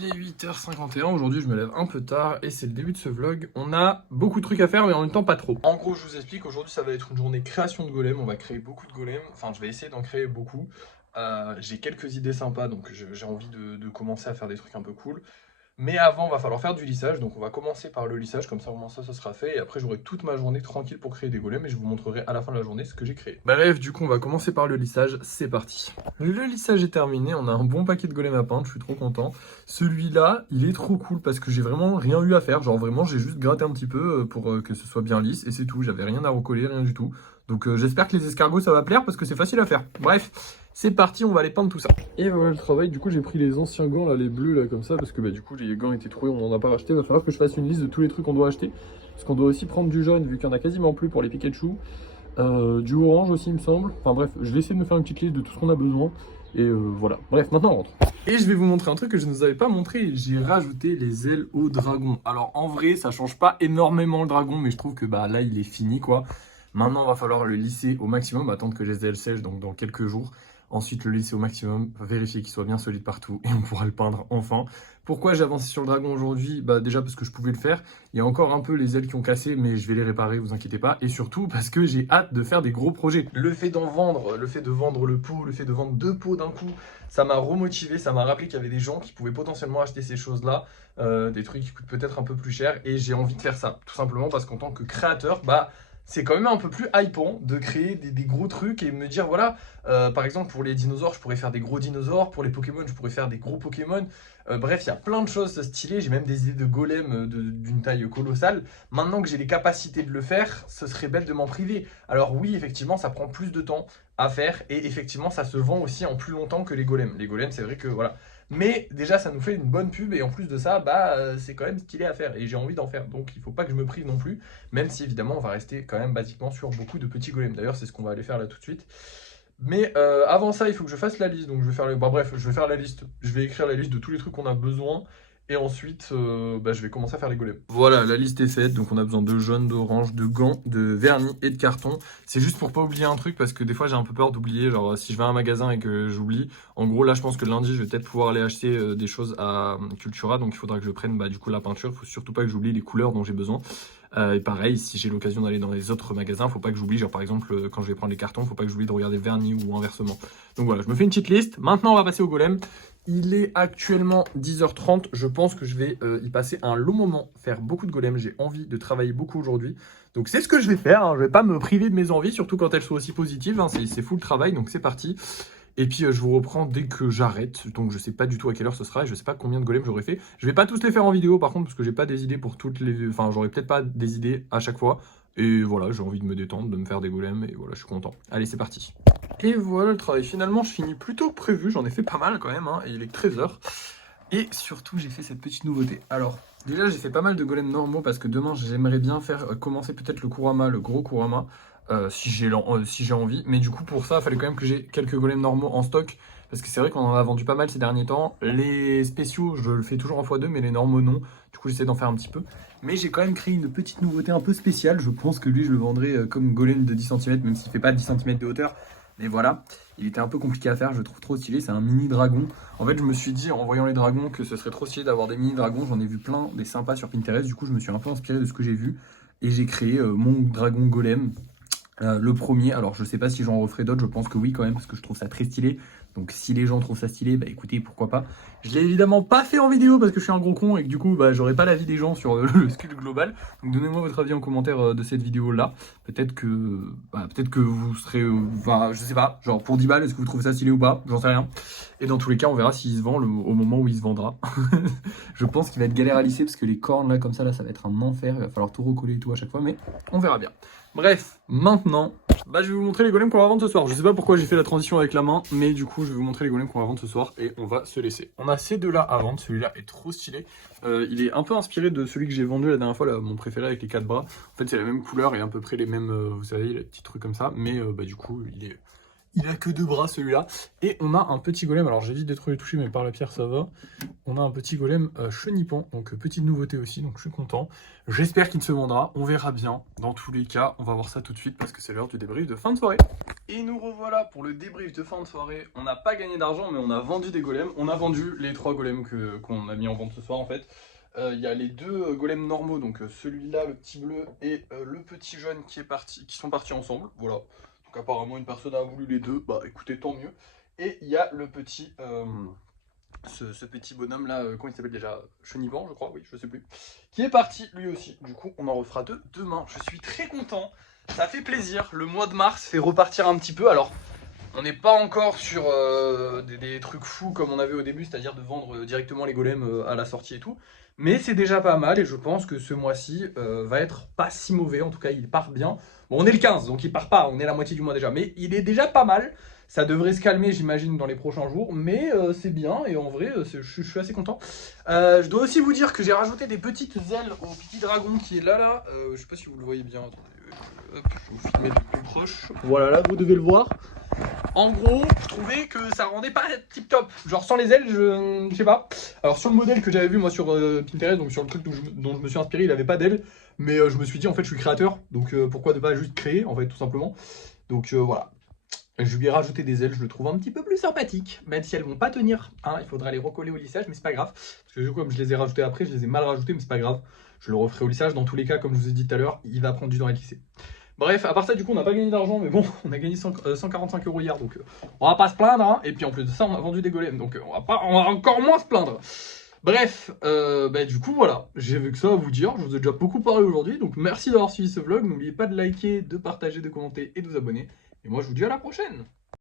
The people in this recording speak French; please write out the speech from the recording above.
Il est 8h51, aujourd'hui je me lève un peu tard et c'est le début de ce vlog. On a beaucoup de trucs à faire mais en même temps pas trop. En gros je vous explique, aujourd'hui ça va être une journée création de golems, on va créer beaucoup de golems, enfin je vais essayer d'en créer beaucoup. J'ai quelques idées sympas donc j'ai envie de commencer à faire des trucs un peu cool. Mais avant, il va falloir faire du lissage, donc on va commencer par le lissage, comme ça au moins ça sera fait, et après j'aurai toute ma journée tranquille pour créer des golems, et je vous montrerai à la fin de la journée ce que j'ai créé. Bref, du coup on va commencer par le lissage, c'est parti. Le lissage est terminé, on a un bon paquet de golems à peindre, je suis trop content. Celui-là, il est trop cool parce que j'ai vraiment rien eu à faire, genre vraiment j'ai juste gratté un petit peu pour que ce soit bien lisse, et c'est tout, j'avais rien à recoller, rien du tout. Donc j'espère que les escargots ça va plaire parce que c'est facile à faire. Bref, c'est parti, on va aller peindre tout ça. Et voilà le travail, du coup j'ai pris les anciens gants là, les bleus là comme ça, parce que du coup les gants étaient troués, on n'en a pas racheté, il va falloir que je fasse une liste de tous les trucs qu'on doit acheter. Parce qu'on doit aussi prendre du jaune vu qu'il y en a quasiment plus pour les Pikachu. Du orange aussi il me semble. Enfin bref, je vais essayer de me faire une petite liste de tout ce qu'on a besoin. Et voilà, bref maintenant on rentre. Et je vais vous montrer un truc que je ne vous avais pas montré, j'ai rajouté les ailes au dragon. Alors en vrai ça change pas énormément le dragon, mais je trouve que là il est fini quoi. Maintenant, il va falloir le lisser au maximum, attendre que les ailes sèchent, donc dans quelques jours. Ensuite, le lisser au maximum, vérifier qu'il soit bien solide partout et on pourra le peindre enfin. Pourquoi j'ai avancé sur le dragon aujourd'hui? Déjà parce que je pouvais le faire. Il y a encore un peu les ailes qui ont cassé, mais je vais les réparer, vous inquiétez pas. Et surtout parce que j'ai hâte de faire des gros projets. Le fait d'en vendre, le fait de vendre le pot, le fait de vendre 2 pots d'un coup, ça m'a remotivé, ça m'a rappelé qu'il y avait des gens qui pouvaient potentiellement acheter ces choses-là, des trucs qui coûtent peut-être un peu plus cher. Et j'ai envie de faire ça, tout simplement parce qu'en tant que créateur, c'est quand même un peu plus hypant de créer des gros trucs et me dire voilà, par exemple pour les dinosaures je pourrais faire des gros dinosaures, pour les Pokémon je pourrais faire des gros Pokémon. Bref, il y a plein de choses stylées, j'ai même des idées de golem d'une taille colossale. Maintenant que j'ai les capacités de le faire, ce serait bête de m'en priver. Alors oui, effectivement ça prend plus de temps à faire et effectivement ça se vend aussi en plus longtemps que les golems. Les golems c'est vrai que voilà. Mais déjà ça nous fait une bonne pub et en plus de ça, c'est quand même stylé à faire et j'ai envie d'en faire. Donc il faut pas que je me prive non plus. Même si évidemment on va rester quand même basiquement sur beaucoup de petits golems. D'ailleurs c'est ce qu'on va aller faire là tout de suite. Mais avant ça il faut que je fasse la liste. Donc je vais faire bref, je vais faire la liste. Je vais écrire la liste de tous les trucs qu'on a besoin. Et ensuite je vais commencer à faire les golems. Voilà, la liste est faite. Donc on a besoin de jaune, d'orange, de gants, de vernis et de carton. C'est juste pour pas oublier un truc parce que des fois j'ai un peu peur d'oublier. Genre si je vais à un magasin et que j'oublie. En gros là je pense que lundi je vais peut-être pouvoir aller acheter des choses à Cultura. Donc il faudra que je prenne du coup la peinture. Il faut surtout pas que j'oublie les couleurs dont j'ai besoin. Et pareil, si j'ai l'occasion d'aller dans les autres magasins, faut pas que j'oublie, genre par exemple quand je vais prendre les cartons, faut pas que j'oublie de regarder le vernis ou inversement. Donc voilà, je me fais une petite liste. Maintenant on va passer au golem. Il est actuellement 10h30, je pense que je vais y passer un long moment, faire beaucoup de golems, j'ai envie de travailler beaucoup aujourd'hui. Donc c'est ce que je vais faire, hein. Je vais pas me priver de mes envies, surtout quand elles sont aussi positives, hein. C'est full travail, donc c'est parti. Et puis je vous reprends dès que j'arrête, donc je sais pas du tout à quelle heure ce sera, et je sais pas combien de golems j'aurai fait. Je vais pas tous les faire en vidéo par contre, parce que j'ai pas des idées pour toutes les... Enfin, j'aurai peut-être pas des idées à chaque fois. Et voilà, j'ai envie de me détendre, de me faire des golems, et voilà, je suis content. Allez, c'est parti. Et voilà le travail, finalement je finis plus tôt que prévu, j'en ai fait pas mal quand même, hein, et il est 13h. Et surtout j'ai fait cette petite nouveauté. Alors, déjà j'ai fait pas mal de golems normaux, parce que demain j'aimerais bien faire commencer peut-être le Kurama, le gros Kurama. Si j'ai envie. Mais du coup, pour ça, il fallait quand même que j'ai quelques golems normaux en stock. Parce que c'est vrai qu'on en a vendu pas mal ces derniers temps. Les spéciaux, je le fais toujours en x2, mais les normaux, non. Du coup, j'essaie d'en faire un petit peu. Mais j'ai quand même créé une petite nouveauté un peu spéciale. Je pense que lui, je le vendrai comme golem de 10 cm, même s'il fait pas 10 cm de hauteur. Mais voilà, il était un peu compliqué à faire, je le trouve trop stylé. C'est un mini dragon. En fait, je me suis dit, en voyant les dragons, que ce serait trop stylé d'avoir des mini dragons. J'en ai vu plein, des sympas sur Pinterest. Du coup, je me suis un peu inspiré de ce que j'ai vu. Et j'ai créé mon dragon golem. Le premier, alors je sais pas si j'en referai d'autres, je pense que oui quand même, parce que je trouve ça très stylé. Donc si les gens trouvent ça stylé, écoutez, pourquoi pas. Je l'ai évidemment pas fait en vidéo parce que je suis un gros con et que du coup j'aurai pas l'avis des gens sur le sculpt global. Donc donnez-moi votre avis en commentaire de cette vidéo là. Peut-être que vous serez, je sais pas, genre pour 10 balles, est-ce que vous trouvez ça stylé ou pas? J'en sais rien. Et dans tous les cas, on verra s'il se vend au moment où il se vendra. Je pense qu'il va être galère à lisser parce que les cornes là comme ça, là, ça va être un enfer. Il va falloir tout recoller et tout à chaque fois, mais on verra bien. Bref, maintenant, je vais vous montrer les golems qu'on va vendre ce soir. Je sais pas pourquoi j'ai fait la transition avec la main, mais du coup, je vais vous montrer les golems qu'on va vendre ce soir et on va se laisser. On a ces deux-là à vendre, celui-là est trop stylé. Il est un peu inspiré de celui que j'ai vendu la dernière fois, là, mon préféré avec les 4 bras. En fait, c'est la même couleur et à peu près les mêmes, vous savez, les petits trucs comme ça, mais du coup, Il a que 2 bras celui-là. Et on a un petit golem, alors j'évite d'être les toucher mais par la pierre ça va. On a un petit golem chenipan, donc petite nouveauté aussi, donc je suis content. J'espère qu'il se vendra, on verra bien. Dans tous les cas, on va voir ça tout de suite parce que c'est l'heure du débrief de fin de soirée. Et nous revoilà pour le débrief de fin de soirée. On n'a pas gagné d'argent mais on a vendu des golems. On a vendu les 3 golems qu'on a mis en vente ce soir en fait. Il y a les 2 golems normaux, donc celui-là, le petit bleu, et le petit jaune qui sont partis ensemble. Voilà. Donc apparemment une personne a voulu les 2, bah écoutez, tant mieux. Et il y a le petit, ce petit bonhomme là, comment il s'appelle déjà, Chenipan je crois, oui, je sais plus, qui est parti lui aussi. Du coup on en refera 2 demain, je suis très content, ça fait plaisir, le mois de mars fait repartir un petit peu. Alors on n'est pas encore sur des trucs fous comme on avait au début, c'est-à-dire de vendre directement les golems à la sortie et tout. Mais c'est déjà pas mal et je pense que ce mois-ci va être pas si mauvais, en tout cas il part bien. Bon on est le 15 donc il part pas, on est la moitié du mois déjà, mais il est déjà pas mal. Ça devrait se calmer j'imagine dans les prochains jours, mais c'est bien et en vrai je suis assez content. Je dois aussi vous dire que j'ai rajouté des petites ailes au petit dragon qui est là. Je sais pas si vous le voyez bien, attendez, hop, je vais vous filmer de plus proche. Voilà là vous devez le voir. En gros, je trouvais que ça rendait pas tip top. Genre sans les ailes, je sais pas. Alors sur le modèle que j'avais vu moi sur Pinterest, donc sur le truc dont je me suis inspiré, il avait pas d'ailes. Mais je me suis dit en fait je suis créateur, donc pourquoi ne pas juste créer en fait tout simplement. Donc voilà. Je lui ai rajouté des ailes, je le trouve un petit peu plus sympathique, même si elles vont pas tenir. Hein, il faudra les recoller au lissage, mais c'est pas grave. Parce que comme je les ai rajoutées après, je les ai mal rajoutées, mais c'est pas grave. Je le referai au lissage. Dans tous les cas, comme je vous ai dit tout à l'heure, il va prendre du temps à lisser. Bref, à part ça, du coup, on n'a pas gagné d'argent, mais bon, on a gagné 145 € hier, donc on va pas se plaindre. Hein. Et puis en plus de ça, on a vendu des golems, donc on va encore moins se plaindre. Bref, du coup, voilà, j'avais que ça à vous dire. Je vous ai déjà beaucoup parlé aujourd'hui, donc merci d'avoir suivi ce vlog. N'oubliez pas de liker, de partager, de commenter et de vous abonner. Et moi, je vous dis à la prochaine.